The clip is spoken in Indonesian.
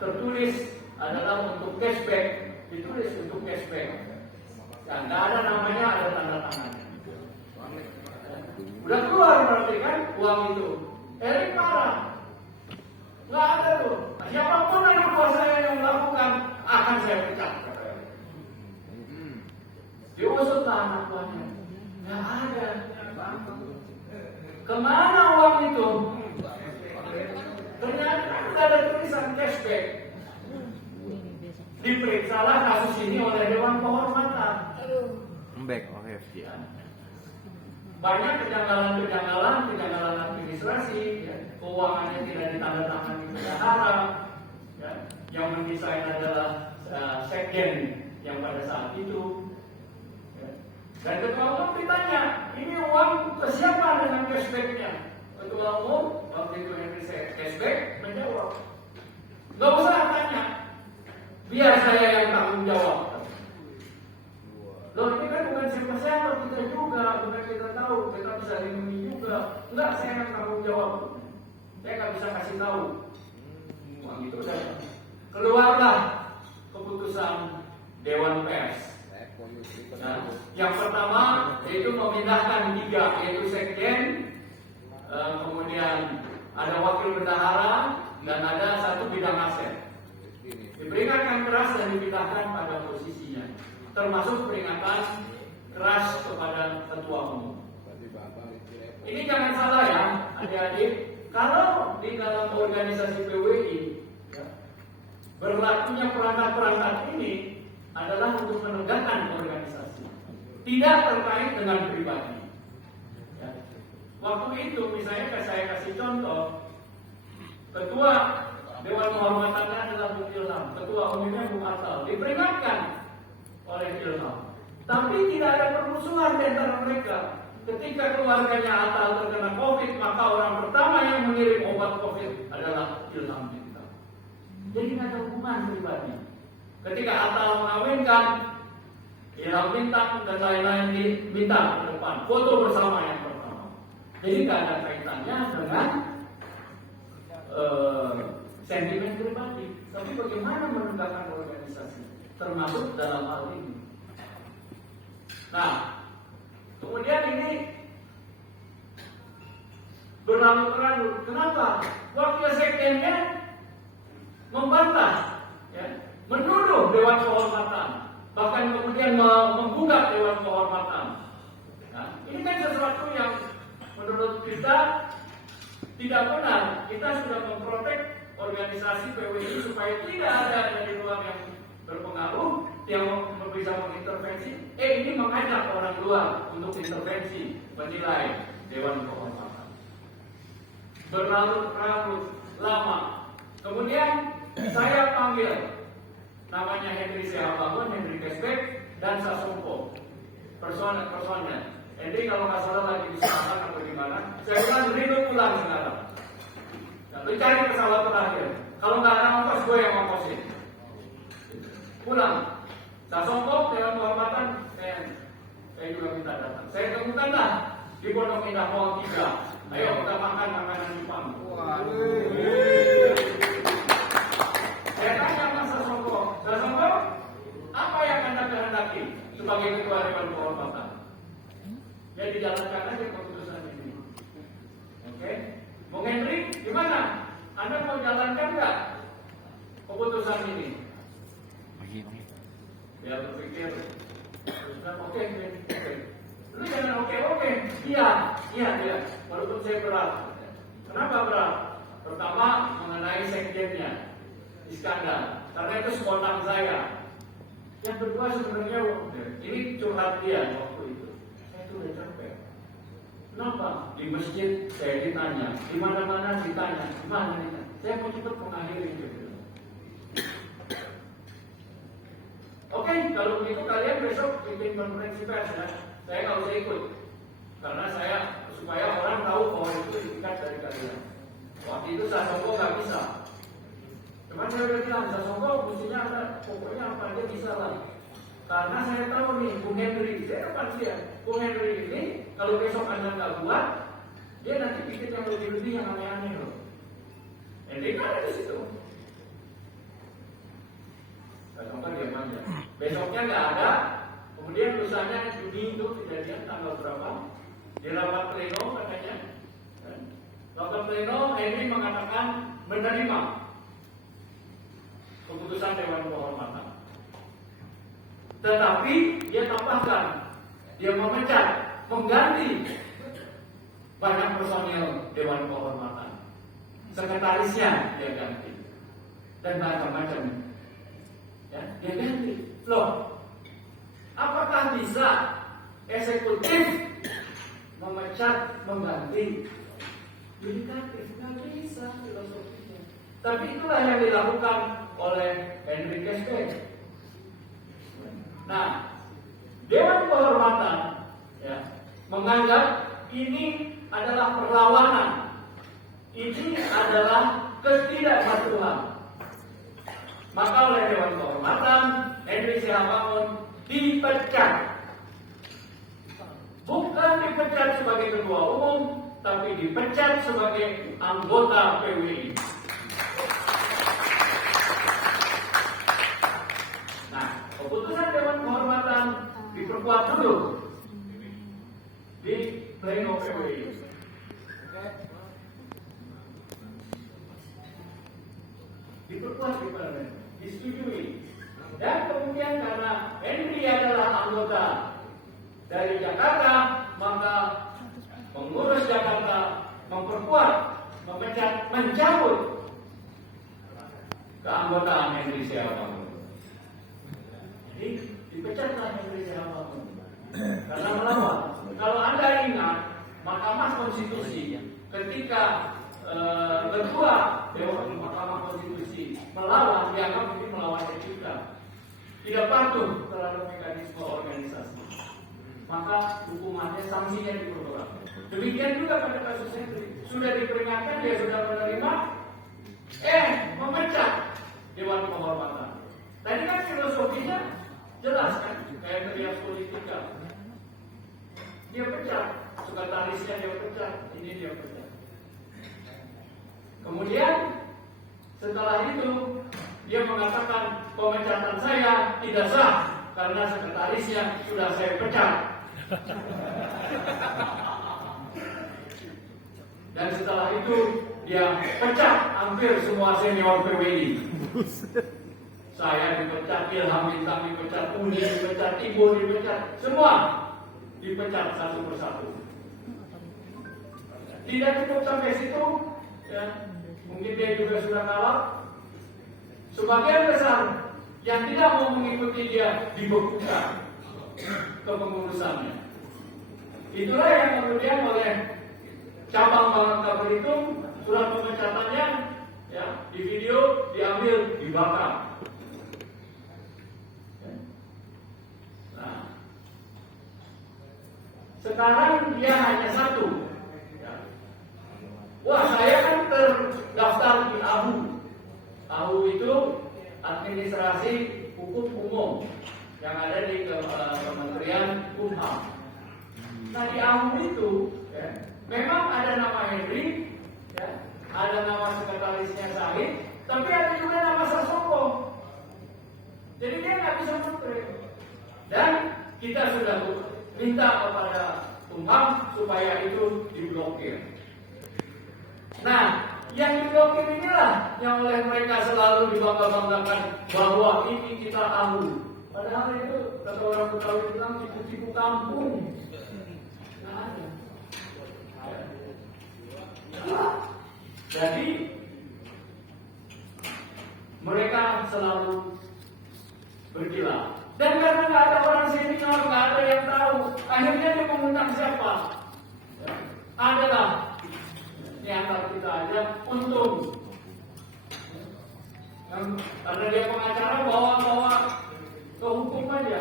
tertulis adalah untuk cashback, ditulis untuk cashback. Ya, nggak ada namanya, ada tanda tangannya. Udah keluar berarti kan uang itu. Erik marah. Nggak ada tuh. Siapapun yang kuasa yang melakukan akan saya pecat. Diusutlah anak buahnya. Nggak ada. Kemana uang itu? Ternyata nggak ada tulisan cashback. Diperiksalah kasus ini oleh Dewan Kehormatan. Oke. Banyak kejanggalan administrasi, ya. Keuangannya tidak ditandatangani bendahara, ya. Yang mendesain adalah sekjen yang pada saat itu. Ya. Dan ketua umum ditanya, ini uang ke siapa dengan cashbacknya? Ketua umum waktu itu Henry cashback menjawab, nggak usah tanya, biar saya yang tanggung jawab. Loh, ini kan bukan siapa-siapa, kita juga, bukan kita tahu, kita bisa lindungi juga. Enggak, saya yang tanggung jawab. Saya nggak bisa kasih tahu. Wah, gitu udah. Keluarlah keputusan Dewan Pers. Nah, yang pertama yaitu memindahkan 3, yaitu sekjen, kemudian ada wakil bendahara, dan ada 1 bidang aset. Diperingatkan keras dan dipindahkan pada posisinya, termasuk peringatan keras kepada ketua umum. Ini jangan salah ya, adik-adik. Kalau di dalam organisasi PWI, ya, berlakunya perangkat-perangkat ini adalah untuk menegakkan organisasi, tidak terkait dengan pribadi. Ya. Waktu itu, misalnya saya kasih contoh, ketua Dewan Kehormatannya adalah Bung Ilham, ketua umumnya Bung Atal, diperingatkan oleh Ilham. Tapi tidak ada permusuhan di antara mereka. Ketika keluarganya Atal terkena COVID, maka orang pertama yang mengirim obat COVID adalah Ilham Bintang. Jadi tidak ada hubungan pribadi. Ketika Atal mengawinkan, Ilham Bintang dan lain-lain diminta ke depan foto bersama yang pertama. Jadi tidak ada kaitannya dengan sentimen pribadi. Tapi bagaimana menegakkan organisasi, termasuk dalam hal ini. Nah, kemudian ini berlarut-larut. Kenapa? Wakil sekjennya membantah, ya, menuduh Dewan Kehormatan, bahkan kemudian menggugat Dewan Kehormatan. Nah, ini kan sesuatu yang menurut kita tidak benar. Kita sudah memprotek organisasi PWI supaya tidak ada dari luar yang berpengaruh yang bisa mengintervensi. Ini mengajak orang luar untuk intervensi, menilai Dewan Kehormatan. Berlarut-larut lama. Kemudian saya panggil namanya Henry Sehabangun, Henry Cashback, dan Sasongko. Personnya. Henry kalau nggak salah lagi di selatan atau di mana. Saya bilang Rino pulang sekarang. Lalu cari pesawat terakhir. Kalau nggak ada ongkos, gue yang ongkosin. Pulang. Sasongko Dewan Kehormatan, saya juga minta datang. Saya temukanlah di Pondok Indah Mall 3. Ayo kita makan makanan Jepang. Saya tanya sama Sasongko, apa yang Anda kehendaki sebagai ketua Dewan Kehormatan? Ya dijalankan aja keputusan ini. Oke? Bung Henry, gimana? Anda mau jalankan nggak keputusan ini? Dia berpikir, oke. Lu jangan oke. Iya. Walaupun saya berat. Kenapa berat? Pertama mengenai sekjennya Iskandar, karena itu spontan saya. Yang kedua sebenarnya ini curhat dia waktu itu. Saya itu udah capek. Kenapa? Di masjid saya ditanya, di mana-mana ditanya, gimana ini? Saya mau cepat mengakhiri itu. Oke, kalau begitu kalian besok bikin konferensi pers ya. Saya nggak usah ikut, karena saya supaya orang tahu bahwa itu itikat dari kalian. Waktu itu Sasongko nggak bisa. Cuman saya udah bilang Sasongko mestinya ada, pokoknya apa aja bisa lah. Karena saya tahu nih Bung Henry, saya dapat dia. Bung Henry ini kalau besok Anda nggak buat, dia nanti bikin yang lebih yang aneh-aneh loh. Henry kan ada di situ. Besoknya nggak ada. Kemudian lusanya Juni itu kejadian tanggal berapa? Di rapat pleno katanya. Rapat pleno Henry mengatakan menerima keputusan Dewan Kehormatan. Tetapi dia tambahkan, dia memecat, mengganti banyak personil Dewan Kehormatan. Sekretarisnya dia ganti dan macam-macam. Ya, dia ganti. Loh, apakah bisa eksekutif memecat, mengganti yudikatif? Nggak bisa filosofinya. Tapi itulah yang dilakukan oleh Henry Kesbek. Nah, Dewan Kehormatan ya, menganggap ini adalah perlawanan, ini adalah ketidakpatuhan. Maka oleh Dewan Kehormatan Henry Sihambangun dipecat. Bukan dipecat sebagai ketua umum, tapi dipecat sebagai anggota PWI. Nah, keputusan Dewan Kehormatan diperkuat dulu di pleno PWI. Diperkuat di parlemen, disetujui. Dan kemudian karena Henry adalah anggota dari Jakarta, maka pengurus Jakarta memperkuat, memecat, mencabut keanggotaan Henry Sihambangun. Jadi dipecatlah Henry Sihambangun karena melawan. Kalau Anda ingat, Mahkamah Konstitusi ketika ketua Dewan Mahkamah Konstitusi melawan, dianggap ini melawan etika, tidak patuh terhadap mekanisme organisasi, maka hukumannya, sanksinya diperberat. Demikian juga pada kasus Henry, sudah diperingatkan, dia sudah menerima, memecat Dewan Kehormatan. Tadi kan filosofinya jelas kan, kayak trias politika. Dia pecat, sekretarisnya dia pecat, ini dia pecat. Kemudian setelah itu dia mengatakan pemecatan saya tidak sah karena sekretarisnya sudah saya pecat. Dan setelah itu dia pecat hampir semua senior PWI. Saya dipecat, Ilham Bintang dipecat, Uni dipecat, Ibu dipecat, semua dipecat satu persatu. Tidak cukup sampai situ, ya, mungkin dia juga sudah kalah. Sebagian besar yang tidak mau mengikuti dia dibekukan kepengurusannya. Itulah yang kemudian oleh cabang Bangka Belitung, surat pemecatannya ya, di video diambil, dibakar. Nah, sekarang dia hanya satu. Wah, saya kan terdaftar di AHU. AHU itu administrasi hukum umum yang ada di Kementerian Kumham. Nah, di AHU itu ya, memang ada nama Henry, ya, ada nama sekretarisnya Syahid, tapi ada juga nama Sasongko. Jadi dia nggak bisa menteri. Dan kita sudah minta kepada Kumham supaya itu diblokir. Nah, yang diblokir inilah yang oleh mereka selalu dibangga-banggakan bahwa ini kita AHU. Padahal itu kata orang Betawi bilang tipu-tipu kampung. Nah, ada. Jadi mereka selalu bergila. Dan karena nggak ada orang senior, nggak ada yang tahu, akhirnya dia mengundang siapa? Ya, adalah ini antar kita aja, untung. Karena dia pengacara bawa ke hukum aja.